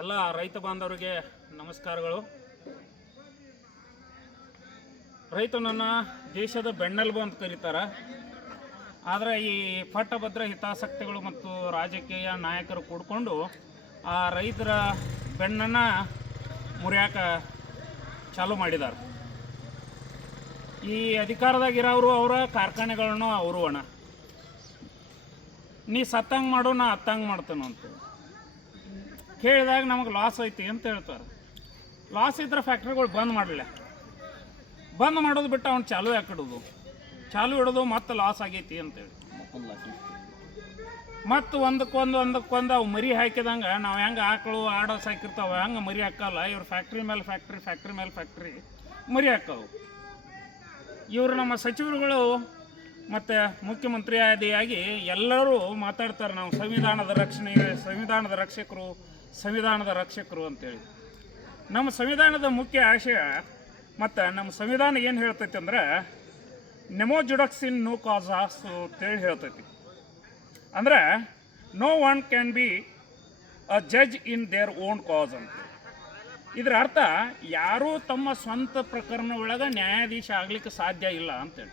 ಎಲ್ಲ ರೈತ ಬಾಂಧವರಿಗೆ ನಮಸ್ಕಾರಗಳು. ರೈತನನ್ನು ದೇಶದ ಬೆನ್ನೆಲುಬು ಅಂತ ಕರೀತಾರೆ. ಆದರೆ ಈ ಪಟ್ಟಭದ್ರ ಹಿತಾಸಕ್ತಿಗಳು ಮತ್ತು ರಾಜಕೀಯ ನಾಯಕರು ಕೂಡಿಕೊಂಡು ಆ ರೈತರ ಬೆನ್ನನ್ನು ಮುರಿಯಾಕ ಚಾಲು ಮಾಡಿದ್ದಾರೆ. ಈ ಅಧಿಕಾರದಾಗಿರೋರು ಅವರ ಕಾರ್ಖಾನೆಗಳನ್ನು ಅವರು ಅಣ್ಣ. ನೀ ಸತ್ತಂಗೆ ಮಾಡೋ, ನಾ ಅತ್ತಂಗೆ ಮಾಡ್ತೇನೆ ಅಂತ ಕೇಳಿದಾಗ ನಮಗೆ ಲಾಸ್ ಐತಿ ಅಂತ ಹೇಳ್ತಾರೆ. ಲಾಸ್ ಇದ್ರೆ ಫ್ಯಾಕ್ಟ್ರಿಗಳು ಬಂದ್ ಮಾಡಲಿಲ್ಲ. ಬಂದ್ ಮಾಡೋದು ಬಿಟ್ಟು ಅವ್ನು ಚಾಲು ಹಾಕಿಡೋದು ಚಾಲು ಇಡೋದು ಮತ್ತೆ ಲಾಸ್ ಆಗೈತಿ ಅಂತೇಳಿ ಮತ್ತು ಒಂದಕ್ಕೊಂದು ಒಂದಕ್ಕೊಂದು ಅವು ಮರಿ ಹಾಕಿದಂಗೆ ನಾವು ಹೆಂಗೆ ಆಕಳು ಆಡೋ ಸಾಕಿರ್ತಾವೆ ಹಂಗೆ ಮರಿ ಹಾಕಲ್ಲ, ಇವ್ರ ಫ್ಯಾಕ್ಟ್ರಿ ಮೇಲೆ ಫ್ಯಾಕ್ಟ್ರಿ ಫ್ಯಾಕ್ಟ್ರಿ ಮೇಲೆ ಫ್ಯಾಕ್ಟ್ರಿ ಮರಿ ಹಾಕವು. ಇವರು ನಮ್ಮ ಸಚಿವರುಗಳು ಮತ್ತು ಮುಖ್ಯಮಂತ್ರಿ ಆದಿಯಾಗಿ ಎಲ್ಲರೂ ಮಾತಾಡ್ತಾರೆ, ನಾವು ಸಂವಿಧಾನದ ರಕ್ಷಣೆ, ಸಂವಿಧಾನದ ರಕ್ಷಕರು ಸಂವಿಧಾನದ ರಕ್ಷಕರು ಅಂತೇಳಿ. ನಮ್ಮ ಸಂವಿಧಾನದ ಮುಖ್ಯ ಆಶಯ ಮತ್ತು ನಮ್ಮ ಸಂವಿಧಾನ ಏನು ಹೇಳ್ತೈತಿ ಅಂದ್ರೆ ನೆಮೋ ಜುಡಕ್ಸಿನ್ ನೋ ಕಾಸಾಸ್ ಅಂತೇಳಿ ಹೇಳ್ತೈತಿ. ಅಂದ್ರೆ no one can be a judge in their own cause ಅಂತ. ಇದರ ಅರ್ಥ, ಯಾರೂ ತಮ್ಮ ಸ್ವಂತ ಪ್ರಕರಣ ಒಳಗೆ ನ್ಯಾಯಾಧೀಶ ಆಗಲಿಕ್ಕೆ ಸಾಧ್ಯ ಇಲ್ಲ ಅಂತೇಳಿ.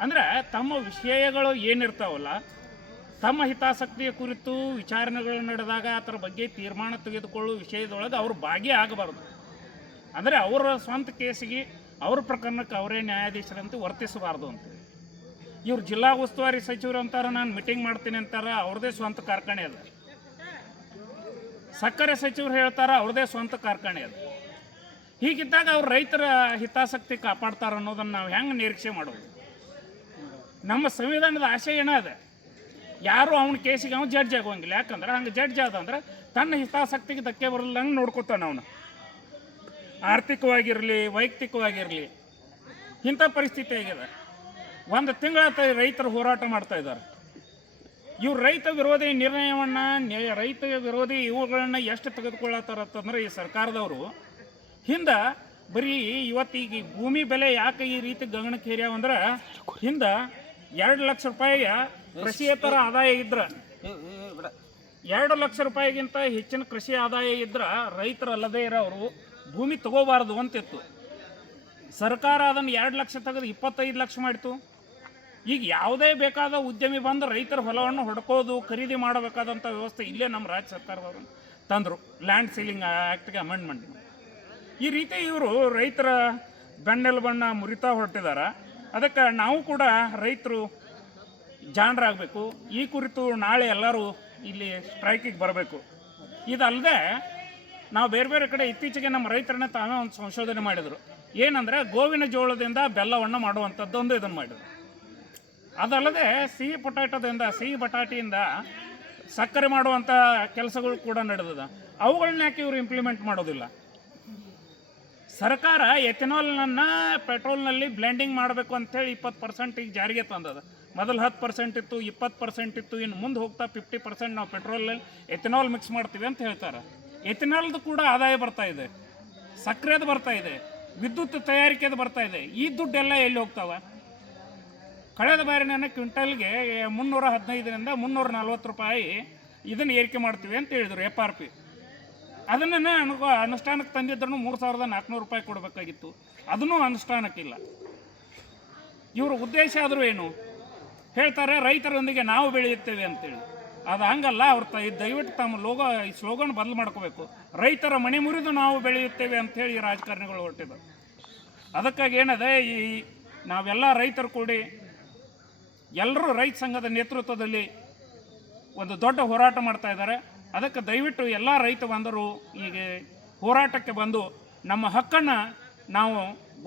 ಅಂದ್ರೆ, ತಮ್ಮ ವಿಷಯಗಳು ಏನಿರ್ತಾವಲ್ಲ ತಮ್ಮ ಹಿತಾಸಕ್ತಿಯ ಕುರಿತು ವಿಚಾರಣೆಗಳು ನಡೆದಾಗ ಅದರ ಬಗ್ಗೆ ತೀರ್ಮಾನ ತೆಗೆದುಕೊಳ್ಳುವ ವಿಷಯದೊಳಗೆ ಅವರು ಭಾಗಿಯಾಗಬಾರ್ದು ಅಂದರೆ ಅವರ ಸ್ವಂತ ಕೇಸಿಗೆ ಅವ್ರ ಪ್ರಕರಣಕ್ಕೆ ಅವರೇ ನ್ಯಾಯಾಧೀಶರಂತೆ ವರ್ತಿಸಬಾರ್ದು ಅಂತ ಇವ್ರು ಜಿಲ್ಲಾ ಉಸ್ತುವಾರಿ ಸಚಿವರು ಅಂತಾರೆ, ನಾನು ಮೀಟಿಂಗ್ ಮಾಡ್ತೀನಿ ಅಂತಾರೆ, ಅವ್ರದೇ ಸ್ವಂತ ಕಾರ್ಖಾನೆ ಅದ. ಸಕ್ಕರೆ ಸಚಿವರು ಹೇಳ್ತಾರೆ, ಅವ್ರದೇ ಸ್ವಂತ ಕಾರ್ಖಾನೆ ಅದು. ಹೀಗಿದ್ದಾಗ ಅವ್ರು ರೈತರ ಹಿತಾಸಕ್ತಿ ಕಾಪಾಡ್ತಾರ ಅನ್ನೋದನ್ನು ನಾವು ಹೆಂಗೆ ನಿರೀಕ್ಷೆ ಮಾಡೋದು? ನಮ್ಮ ಸಂವಿಧಾನದ ಆಶಯ ಏನೋ ಯಾರು ಅವನ ಕೇಸಿಗೆ ಅವ್ನು ಜಡ್ಜ್ ಆಗೋಂಗಿಲ್ಲ. ಯಾಕಂದ್ರೆ ಹಂಗೆ ಜಡ್ಜ್ ಆದ ಅಂದ್ರೆ ತನ್ನ ಹಿತಾಸಕ್ತಿಗೆ ಧಕ್ಕೆ ಬರಲ್ಲಂಗೆ ನೋಡ್ಕೊತಾನೆ ಅವನು. ಆರ್ಥಿಕವಾಗಿರಲಿ, ವೈಯಕ್ತಿಕವಾಗಿರಲಿ, ಇಂಥ ಪರಿಸ್ಥಿತಿ ಆಗಿದೆ. ಒಂದು ತಿಂಗಳ ರೈತರು ಹೋರಾಟ ಮಾಡ್ತಾ ಇದ್ದಾರೆ. ಇವ್ರು ರೈತ ವಿರೋಧಿ ನಿರ್ಣಯವನ್ನು ರೈತ ವಿರೋಧಿ ಇವುಗಳನ್ನ ಎಷ್ಟು ತೆಗೆದುಕೊಳ್ಳತ್ತಾರಂತಂದ್ರೆ ಈ ಸರ್ಕಾರದವರು, ಹಿಂದೆ ಬರೀ ಇವತ್ತೀಗ ಭೂಮಿ ಬೆಲೆ ಯಾಕೆ ಈ ರೀತಿ ಗಗನಕ್ಕೆ ಏರ್ಯಾವಂದ್ರೆ ಹಿಂದೆ ಎರಡು ಲಕ್ಷ ರೂಪಾಯಿಯ ಕೃಷಿಯೇತರ ಆದಾಯ ಇದ್ರೆ. ಎರಡು ಲಕ್ಷ ರೂಪಾಯಿಗಿಂತ ಹೆಚ್ಚಿನ ಕೃಷಿ ಆದಾಯ ಇದ್ರೆ ರೈತರಲ್ಲದೇ ಇರೋರು ಭೂಮಿ ತಗೋಬಾರ್ದು ಅಂತಿತ್ತು. ಸರ್ಕಾರ ಅದನ್ನು ಎರಡು ಲಕ್ಷ ತೆಗೆದು ಇಪ್ಪತ್ತೈದು ಲಕ್ಷ ಮಾಡಿತು. ಈಗ ಯಾವುದೇ ಬೇಕಾದ ಉದ್ಯಮಿ ಬಂದು ರೈತರ ಹೊಲವನ್ನು ಹೊಡ್ಕೋದು, ಖರೀದಿ ಮಾಡಬೇಕಾದಂಥ ವ್ಯವಸ್ಥೆ ಇಲ್ಲೇ ನಮ್ಮ ರಾಜ್ಯ ಸರ್ಕಾರದವರು ತಂದರು. ಲ್ಯಾಂಡ್ ಸೀಲಿಂಗ್ ಆ್ಯಕ್ಟ್ಗೆ ಅಮೆಂಡ್ಮೆಂಟ್ ಈ ರೀತಿ ಇವರು ರೈತರ ಬೆನ್ನೆಲುಬನ್ನು ಮುರಿತಾ ಹೊರಟಿದ್ದಾರೆ ಅದಕ್ಕೆ ನಾವು ಕೂಡ ರೈತರು ಜಾಣರಾಗಬೇಕು. ಈ ಕುರಿತು ನಾಳೆ ಎಲ್ಲರೂ ಇಲ್ಲಿ ಸ್ಟ್ರೈಕಿಗೆ ಬರಬೇಕು. ಇದಲ್ಲದೆ ನಾವು ಬೇರೆ ಬೇರೆ ಕಡೆ ಇತ್ತೀಚೆಗೆ ನಮ್ಮ ರೈತರನ್ನ ತಾವೇ ಒಂದು ಸಂಶೋಧನೆ ಮಾಡಿದರು. ಏನಂದರೆ ಗೋವಿನ ಜೋಳದಿಂದ ಬೆಲ್ಲವನ್ನು ಮಾಡುವಂಥದ್ದೊಂದು ಇದನ್ನು ಮಾಡಿದರು. ಅದಲ್ಲದೆ ಸಿಹಿ ಪೊಟ್ಯಾಟೋದಿಂದ, ಸಿಹಿ ಬಟಾಟಿಯಿಂದ ಸಕ್ಕರೆ ಮಾಡುವಂಥ ಕೆಲಸಗಳು ಕೂಡ ನಡೆದದ. ಅವುಗಳನ್ನ ಯಾಕೆ ಇವರು ಇಂಪ್ಲಿಮೆಂಟ್ ಮಾಡೋದಿಲ್ಲ? ಸರ್ಕಾರ ಎಥೆನಾಲ್ನನ್ನು ಪೆಟ್ರೋಲ್ನಲ್ಲಿ ಬ್ಲೆಂಡಿಂಗ್ ಮಾಡಬೇಕು ಅಂತೇಳಿ ಇಪ್ಪತ್ತು ಪರ್ಸೆಂಟ್ ಈಗ ಜಾರಿಗೆ ತಂದದ. ಮೊದಲು ಹತ್ತು ಪರ್ಸೆಂಟ್ ಇತ್ತು, ಇಪ್ಪತ್ತು ಪರ್ಸೆಂಟ್ ಇತ್ತು, ಇನ್ನು ಮುಂದೆ ಹೋಗ್ತಾ ಫಿಫ್ಟಿ ಪರ್ಸೆಂಟ್ ನಾವು ಪೆಟ್ರೋಲಲ್ಲಿ ಎಥೆನಾಲ್ ಮಿಕ್ಸ್ ಮಾಡ್ತೀವಿ ಅಂತ ಹೇಳ್ತಾರೆ. ಎಥೆನಾಲ್ದು ಕೂಡ ಆದಾಯ ಬರ್ತಾ ಇದೆ. ಸಕ್ಕರೆದು ಬರ್ತಾ ಇದೆ. ವಿದ್ಯುತ್ ತಯಾರಿಕೆದು ಬರ್ತಾ ಇದೆ. ಈ ದುಡ್ಡೆಲ್ಲ ಎಲ್ಲಿ ಹೋಗ್ತಾವ? ಕಳೆದ ಬಾರಿ ನನ್ನ ಕ್ವಿಂಟಲ್ಗೆ ಮುನ್ನೂರ ಹದಿನೈದರಿಂದ ಮುನ್ನೂರ ನಲ್ವತ್ತು ರೂಪಾಯಿ ಇದನ್ನು ಏರಿಕೆ ಮಾಡ್ತೀವಿ ಅಂತ ಹೇಳಿದರು ಎಫ್ ಆರ್ ಪಿ. ಅದನ್ನು ಅನುಕೂ ಅನುಷ್ಠಾನಕ್ಕೆ ತಂದಿದ್ರೂ ಮೂರು ಸಾವಿರದ ನಾಲ್ಕುನೂರು ರೂಪಾಯಿ ಕೊಡಬೇಕಾಗಿತ್ತು. ಅದನ್ನೂ ಅನುಷ್ಠಾನಕ್ಕಿಲ್ಲ. ಇವರ ಉದ್ದೇಶ ಆದರೂ ಏನು? ಹೇಳ್ತಾರೆ, ರೈತರೊಂದಿಗೆ ನಾವು ಬೆಳೆಯುತ್ತೇವೆ ಅಂತೇಳಿ. ಅದು ಹಂಗಲ್ಲ, ಅವ್ರು ತ ದಯವಿಟ್ಟು ತಮ್ಮ ಲೋಗೋ, ಈ ಸ್ಲೋಗನ್ ಬದಲು ಮಾಡ್ಕೋಬೇಕು. ರೈತರ ಮನೆ ಮುರಿದು ನಾವು ಬೆಳೆಯುತ್ತೇವೆ ಅಂಥೇಳಿ ರಾಜಕಾರಣಿಗಳು ಹೊರಟಿದ್ದಾರೆ ಅದಕ್ಕಾಗಿ ಏನದೆ, ಈ ನಾವೆಲ್ಲ ರೈತರು ಕೂಡಿ ಎಲ್ಲರೂ ರೈತ ಸಂಘದ ನೇತೃತ್ವದಲ್ಲಿ ಒಂದು ದೊಡ್ಡ ಹೋರಾಟ ಮಾಡ್ತಾ ಇದ್ದಾರೆ. ಅದಕ್ಕೆ ದಯವಿಟ್ಟು ಎಲ್ಲ ರೈತ ಬಂದರು ಈಗ ಹೋರಾಟಕ್ಕೆ ಬಂದು ನಮ್ಮ ಹಕ್ಕನ್ನು ನಾವು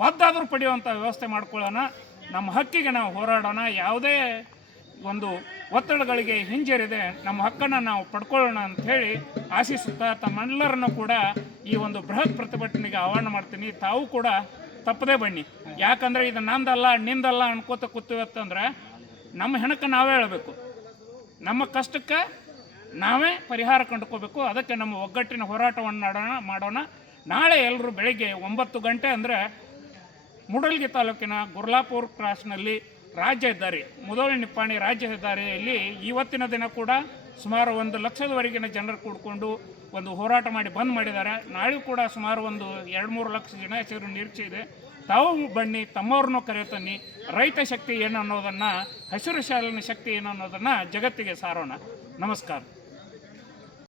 ಒದ್ದಾದರೂ ಪಡೆಯುವಂಥ ವ್ಯವಸ್ಥೆ ಮಾಡ್ಕೊಳ್ಳೋಣ. ನಮ್ಮ ಹಕ್ಕಿಗೆ ನಾವು ಹೋರಾಡೋಣ. ಯಾವುದೇ ಒಂದು ಒತ್ತಡಗಳಿಗೆ ಹಿಂಜರಿದೆ, ನಮ್ಮ ಹಕ್ಕನ್ನು ನಾವು ಪಡ್ಕೊಳ್ಳೋಣ ಅಂತ ಹೇಳಿ ಆಶಿಸುತ್ತಾ ತಮ್ಮೆಲ್ಲರನ್ನು ಕೂಡ ಈ ಒಂದು ಬೃಹತ್ ಪ್ರತಿಭಟನೆಗೆ ಆಹ್ವಾನ ಮಾಡ್ತೀನಿ. ತಾವು ಕೂಡ ತಪ್ಪದೇ ಬನ್ನಿ. ಯಾಕಂದರೆ ಇದು ನಂದಲ್ಲ, ನಿಂದಲ್ಲ ಅನ್ಕೋತ ಕೂತೀವತ್ತಂದ್ರೆ ನಮ್ಮ ಹೆಣಕ್ಕೆ ನಾವೇ ಹೇಳಬೇಕು. ನಮ್ಮ ಕಷ್ಟಕ್ಕೆ ನಾವೇ ಪರಿಹಾರ ಕಂಡುಕೋಬೇಕು. ಅದಕ್ಕೆ ನಮ್ಮ ಒಗ್ಗಟ್ಟಿನ ಹೋರಾಟವನ್ನು ಮಾಡೋಣ ನಾಳೆ ಎಲ್ಲರೂ ಬೆಳಗ್ಗೆ ಒಂಬತ್ತು ಗಂಟೆ ಅಂದರೆ ಮೂಡಲ್ಗಿ ತಾಲೂಕಿನ ಗುರ್ಲಾಪುರ್ ಕ್ರಾಸ್ನಲ್ಲಿ ರಾಜ್ಯ ಹೆದ್ದಾರಿ, ಮುದೋಳಿ ನಿಪ್ಪಾಣಿ ರಾಜ್ಯ ಹೆದ್ದಾರಿಯಲ್ಲಿ ಇವತ್ತಿನ ದಿನ ಕೂಡ ಸುಮಾರು ಒಂದು ಲಕ್ಷದವರೆಗಿನ ಜನರು ಕೂಡಿಕೊಂಡು ಒಂದು ಹೋರಾಟ ಮಾಡಿ ಬಂದ್ ಮಾಡಿದ್ದಾರೆ. ನಾಳೆ ಕೂಡ ಸುಮಾರು ಒಂದು ಎರಡು ಮೂರು ಲಕ್ಷ ಜನ ಹೆಸರು ನಿರೀಕ್ಷೆ ಇದೆ. ತಾವು ಬನ್ನಿ, ತಮ್ಮವ್ರನ್ನೂ ಕರೆ ತನ್ನಿ ರೈತ ಶಕ್ತಿ ಏನು ಅನ್ನೋದನ್ನು, ಹಸಿರು ಶಾಲಿನ ಶಕ್ತಿ ಏನು ಅನ್ನೋದನ್ನು ಜಗತ್ತಿಗೆ ಸಾರೋಣ. ನಮಸ್ಕಾರ.